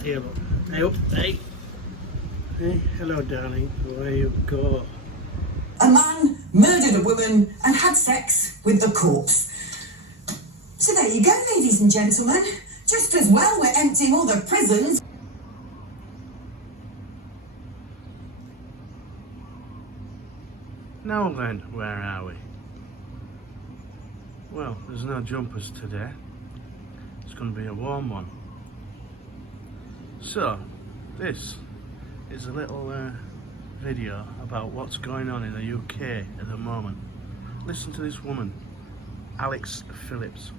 that here, look. Hey, up, hey. Hey, hello, darling. Where you go? A man murdered a woman and had sex with the corpse. So there you go, ladies and gentlemen. Just as well we're emptying all the prisons. Now then, where are we? Well, there's no jumpers today. It's going to be a warm one. So, this is a little video about what's going on in the UK at the moment. Listen to this woman, Phillips.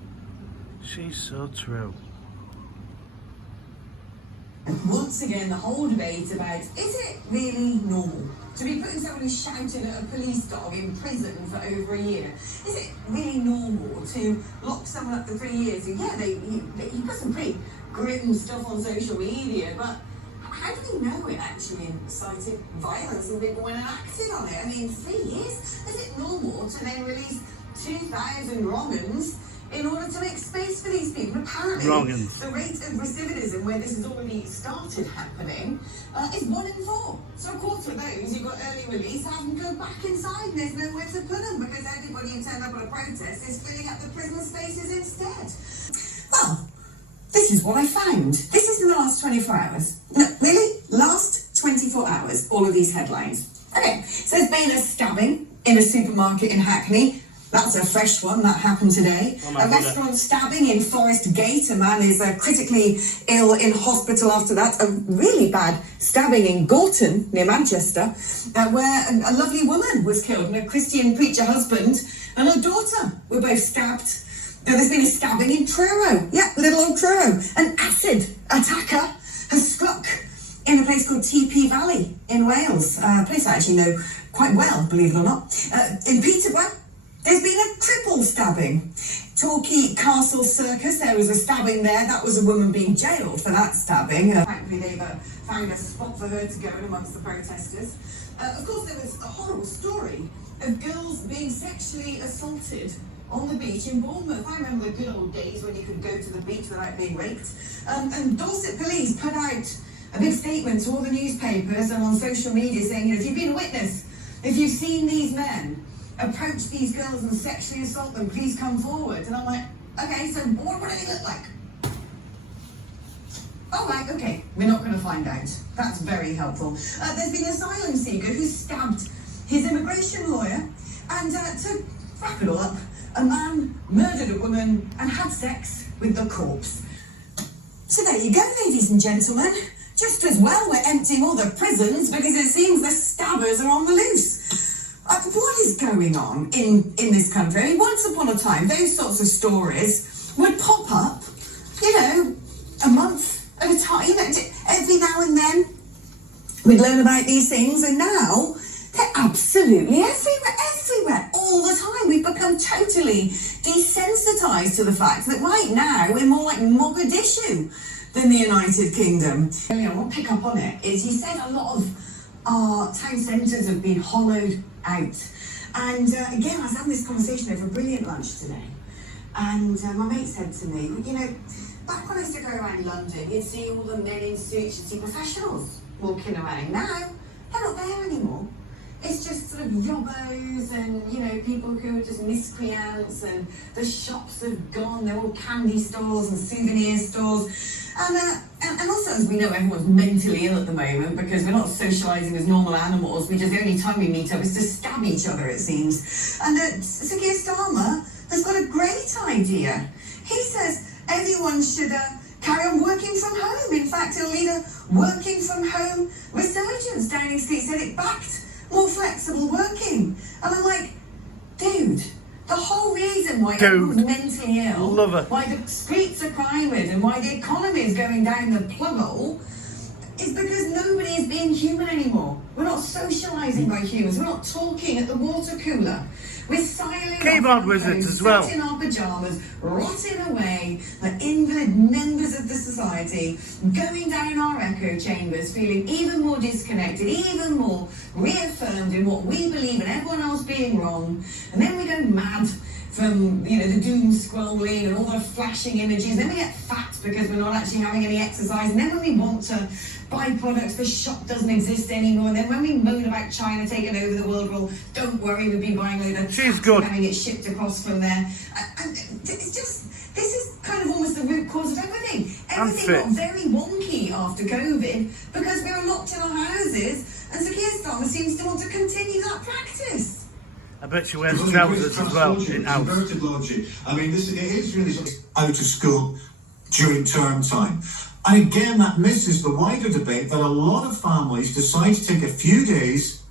She's so true. Once again, the whole debate about, is it really normal to be putting someone who's shouting at a police dog in prison for over a year? Is it really normal to lock someone up for 3 years? And yeah, he put some pretty grim stuff on social media, but how do we know it actually incited violence and people went and acted on it? I mean, 3 years? Is it normal to then release 2,000 wrong-uns in order to make space for these people? Apparently, the rate of recidivism where this has already started happening is 1 in 4. So a quarter of those who got early release have them go back inside and there's nowhere to put them because everybody who turned up on a protest is filling up the prison spaces instead. Well, this is what I found. This is in the last 24 hours. No, really? Last 24 hours, all of these headlines. Okay, so there's been a stabbing in a supermarket in Hackney. That's a fresh one, that happened today. A restaurant stabbing in Forest Gate. A man is critically ill in hospital after that. A really bad stabbing in Gorton, near Manchester, where a lovely woman was killed and a Christian preacher husband and her daughter were both stabbed. There's been a stabbing in Truro. Yeah, little old Truro. An acid attacker has struck in a place called TP Valley in Wales. A place I actually know quite well, believe it or not. In Peterborough, there's been a triple stabbing. Torquay Castle Circus, there was a stabbing there. That was a woman being jailed for that stabbing. Thankfully, they've found a spot for her to go in amongst the protesters. Of course, there was a horrible story of girls being sexually assaulted on the beach in Bournemouth. I remember the good old days when you could go to the beach without being raped. And Dorset police put out a big statement to all the newspapers and on social media saying, you know, if you've been a witness, if you've seen these men approach these girls and sexually assault them, please come forward. And I'm like, okay, so what do they look like? Oh, right, okay, we're not going to find out. That's very helpful. There's been an asylum seeker who stabbed his immigration lawyer, and to wrap it all up, a man murdered a woman and had sex with the corpse. So there you go, ladies and gentlemen. Just as well we're emptying all the prisons because it seems the stabbers are on the loose. What is going on in this country? I mean, once upon a time, those sorts of stories would pop up, you know, a month at a time. You know, every now and then we'd learn about these things, and now they're absolutely everywhere, all the time. We've become totally desensitized to the fact that right now we're more like Mogadishu than the United Kingdom. I want to pick up on it is you said a lot of our town centres have been hollowed out. And again, I was having this conversation over a brilliant lunch today. And my mate said to me, you know, back when I used to go around London, you'd see all the men in suits, you'd see professionals walking around. Now, they're not there anymore. It's just sort of yobbos and, you know, people who are just miscreants, and the shops have gone. They're all candy stores and souvenir stores. And also, as we know, everyone's mentally ill at the moment because we're not socialising as normal animals. The only time we meet up is to stab each other, it seems. And Sir Keir Starmer has got a great idea. He says everyone should carry on working from home. In fact, he'll lead a working from home resurgence. Downing Street said it backed more flexible working. And I'm like, dude, the whole reason why everyone's mentally ill, why the streets are crime-ridden, why the economy is going down the plug hole, is because nobody is being human anymore. We're not socialising by humans. We're not talking at the water cooler. We're silent keyboard wizards as well, sat in our pyjamas, rotting away like invalid members of the society, going down our echo chambers, feeling even more disconnected, even more reaffirmed in what we believe and everyone else being wrong. And then we go mad from, you know, the doom scrolling and all the flashing images. Then we get fat because we're not actually having any exercise. And then when we want to buy products, the shop doesn't exist anymore. And then when we moan about China taking over the world, well, don't worry, we've been buying a load of She's hats good. and having it shipped across from there. And it's just, this is kind of almost the root cause of everything. Everything fit. got very wonky after COVID because we were locked in our houses, and Sir Keir Starmer seems to want to continue that practice. I bet she wears trousers as well in house. Inverted logic. I mean, it is really sort of out of school during term time. And again, that misses the wider debate that a lot of families decide to take a few days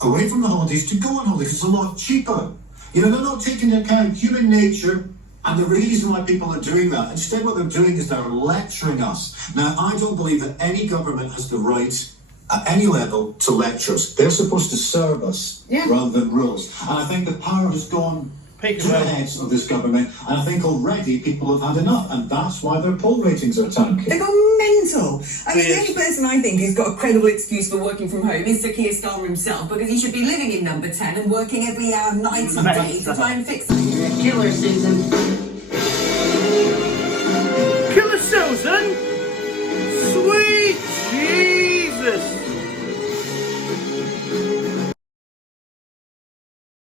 away from the holidays to go on holidays. It's a lot cheaper. You know, they're not taking into account human nature and the reason why people are doing that. Instead, what they're doing is they're lecturing us. Now, I don't believe that any government has the right at any level to lecture us. They're supposed to serve us rather than rules. And I think the power has gone to the heads of this government, and I think already people have had enough, and that's why their poll ratings are tanking. They've gone mental. I mean, the only person I think who's got a credible excuse for working from home is Sir Keir Starmer himself, because he should be living in number 10 and working every hour, night and day to try and fix it. Killer, Susan.